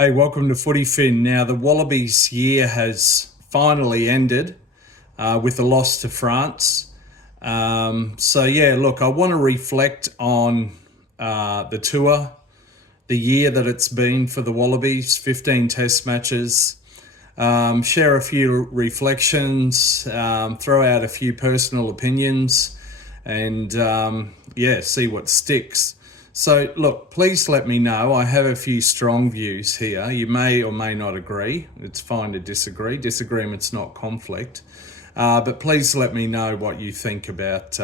Hey, welcome to Footy Fin. Now, the Wallabies year has finally ended with a loss to France. Look, I want to reflect on the tour, the year that it's been for the Wallabies, 15 test matches, share a few reflections, throw out a few personal opinions, and see what sticks. So, look, please let me know. I have a few strong views here. You may or may not agree. It's fine to disagree. Disagreement's not conflict. But please let me know what you think about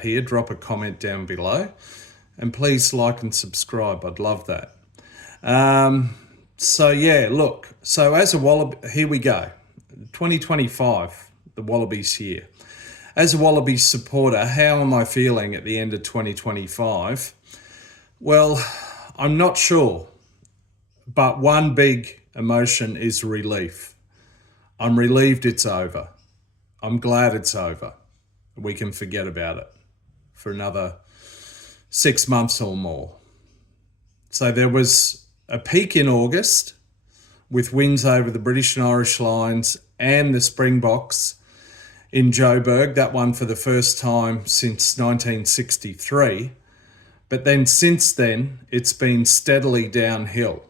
here. Drop a comment down below. And please like and subscribe. I'd love that. So as a Wallaby, here we go. 2025, the Wallabies year. As a Wallabies supporter, how am I feeling at the end of 2025? Well, I'm not sure, but one big emotion is relief. I'm relieved it's over. I'm glad it's over. We can forget about it for another 6 months or more. So there was a peak in August with wins over the British and Irish Lions and the Springboks in Joburg, that one for the first time since 1963. But then since then, it's been steadily downhill.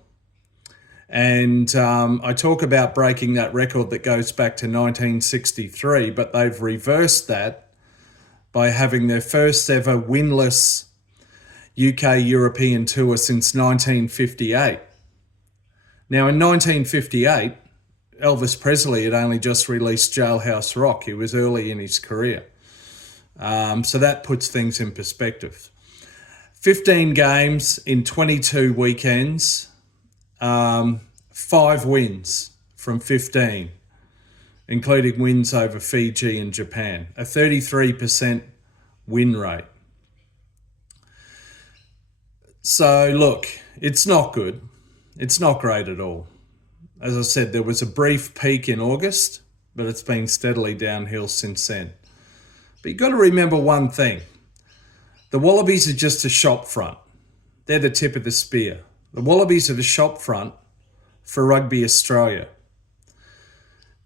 And I talk about breaking that record that goes back to 1963, but they've reversed that by having their first ever winless UK European tour since 1958. Now, in 1958, Elvis Presley had only just released Jailhouse Rock. He was early in his career. So that puts things in perspective. 15 games in 22 weekends, 5 wins from 15, including wins over Fiji and Japan, a 33% win rate. So look, it's not good. It's not great at all. As I said, there was a brief peak in August, but it's been steadily downhill since then. But you've got to remember one thing. The Wallabies are just a shop front. They're the tip of the spear. The Wallabies are the shop front for Rugby Australia.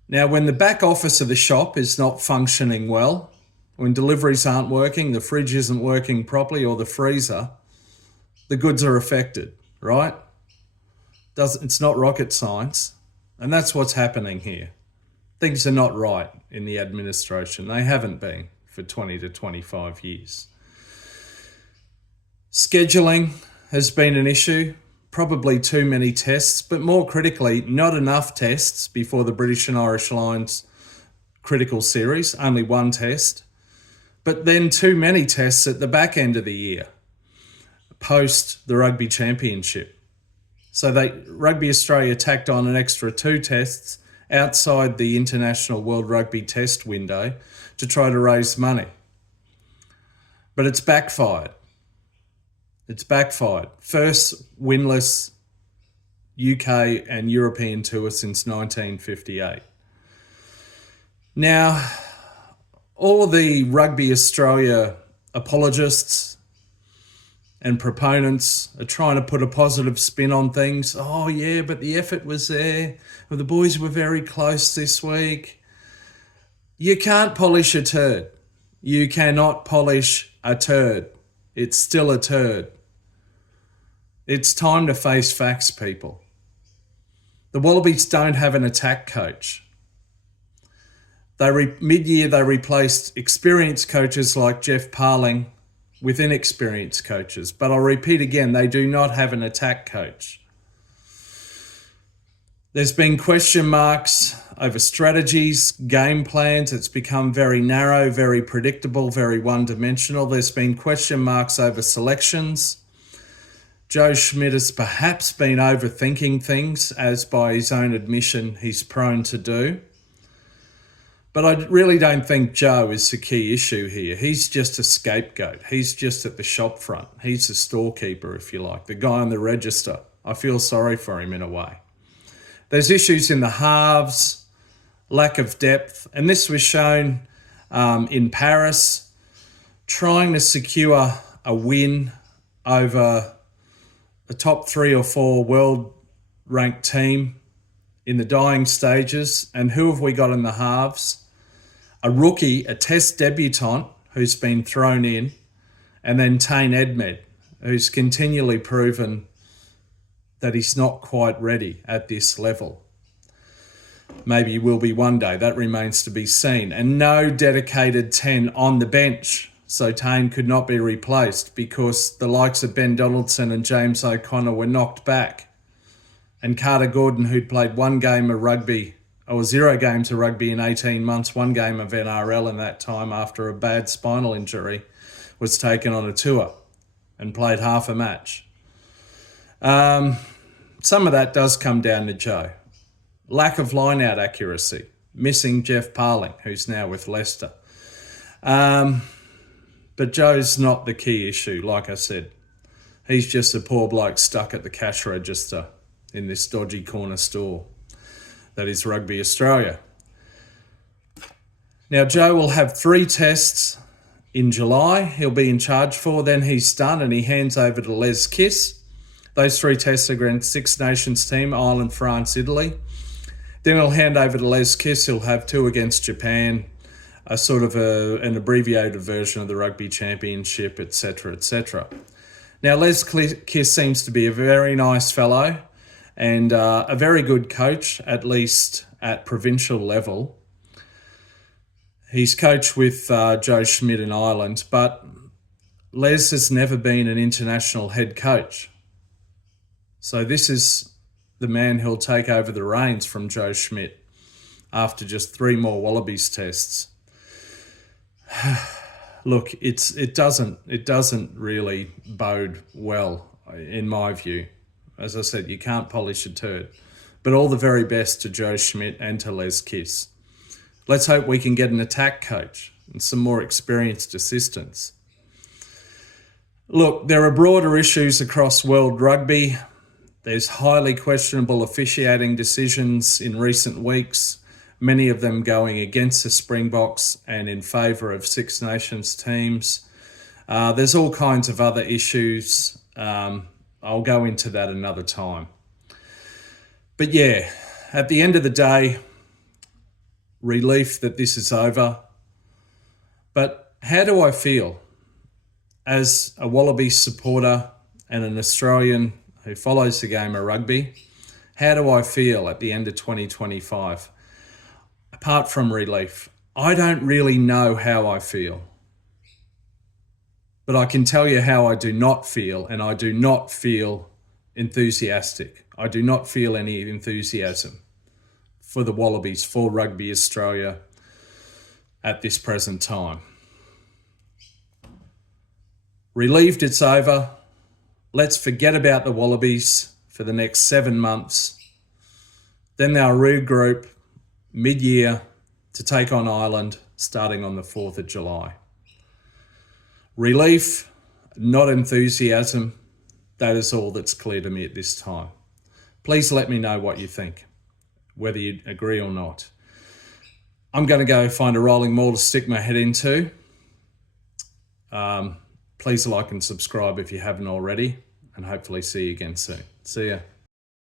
Now, when the back office of the shop is not functioning well, when deliveries aren't working, the fridge isn't working properly, or the freezer, the goods are affected, right? It's not rocket science. And that's what's happening here. Things are not right in the administration. They haven't been for 20 to 25 years. Scheduling has been an issue, probably too many tests, but more critically, not enough tests before the British and Irish Lions critical series, only one test, but then too many tests at the back end of the year, post the Rugby Championship. So Rugby Australia tacked on an extra 2 tests outside the International World Rugby Test window to try to raise money. But it's backfired. It's backfired. First winless UK and European tour since 1958. Now, all of the Rugby Australia apologists and proponents are trying to put a positive spin on things. Oh yeah, but the effort was there. Well, the boys were very close this week. You can't polish a turd. You cannot polish a turd. It's still a turd. It's time to face facts, people. The Wallabies don't have an attack coach. Mid-year, they replaced experienced coaches like Jeff Parling with inexperienced coaches. But I'll repeat again, they do not have an attack coach. There's been question marks over strategies, game plans. It's become very narrow, very predictable, very one-dimensional. There's been question marks over selections. Joe Schmidt has perhaps been overthinking things, as by his own admission he's prone to do. But I really don't think Joe is the key issue here. He's just a scapegoat. He's just at the shop front. He's the storekeeper, if you like, the guy on the register. I feel sorry for him in a way. There's issues in the halves, lack of depth, and this was shown in Paris, trying to secure a win over the top 3 or 4 world ranked team in the dying stages. And who have we got in the halves? A rookie, a test debutant who's been thrown in, and then Tane Edmed, who's continually proven that he's not quite ready at this level. Maybe he will be one day. That remains to be seen. And no dedicated 10 on the bench. So Tane could not be replaced because the likes of Ben Donaldson and James O'Connor were knocked back. And Carter Gordon, who'd played 1 game of rugby, or 0 games of rugby in 18 months, 1 game of NRL in that time after a bad spinal injury, was taken on a tour and played half a match. Some of that does come down to Joe. Lack of line-out accuracy. Missing Jeff Parling, who's now with Leicester. But Joe's not the key issue, like I said. He's just a poor bloke stuck at the cash register in this dodgy corner store that is Rugby Australia. Now, Joe will have 3 tests in July. He'll be in charge for. Then he's done and he hands over to Les Kiss. Those 3 tests are against Six Nations team, Ireland, France, Italy. Then he'll hand over to Les Kiss. He'll have 2 against Japan, a sort of an abbreviated version of the Rugby Championship, etc., etc. Now, Les Kiss seems to be a very nice fellow and a very good coach, at least at provincial level. He's coached with Joe Schmidt in Ireland, but Les has never been an international head coach. So this is the man who'll take over the reins from Joe Schmidt after just 3 more Wallabies tests. Look, it doesn't really bode well, in my view. As I said, you can't polish a turd. But all the very best to Joe Schmidt and to Les Kiss. Let's hope we can get an attack coach and some more experienced assistants. Look, there are broader issues across world rugby. There's highly questionable officiating decisions in recent weeks, many of them going against the Springboks and in favour of Six Nations teams. There's all kinds of other issues. I'll go into that another time. But yeah, at the end of the day, relief that this is over. But how do I feel as a Wallabies supporter and an Australian who follows the game of rugby? How do I feel at the end of 2025? Apart from relief, I don't really know how I feel. But I can tell you how I do not feel, and I do not feel enthusiastic. I do not feel any enthusiasm for the Wallabies, for Rugby Australia at this present time. Relieved it's over. Let's forget about the Wallabies for the next 7 months. Then they'll regroup mid-year to take on Ireland starting on the 4th of July. Relief, not enthusiasm. That is all that's clear to me at this time. Please let me know what you think, whether you agree or not. I'm going to go find a rolling maul to stick my head into. Please like and subscribe if you haven't already, and hopefully see you again soon. See ya.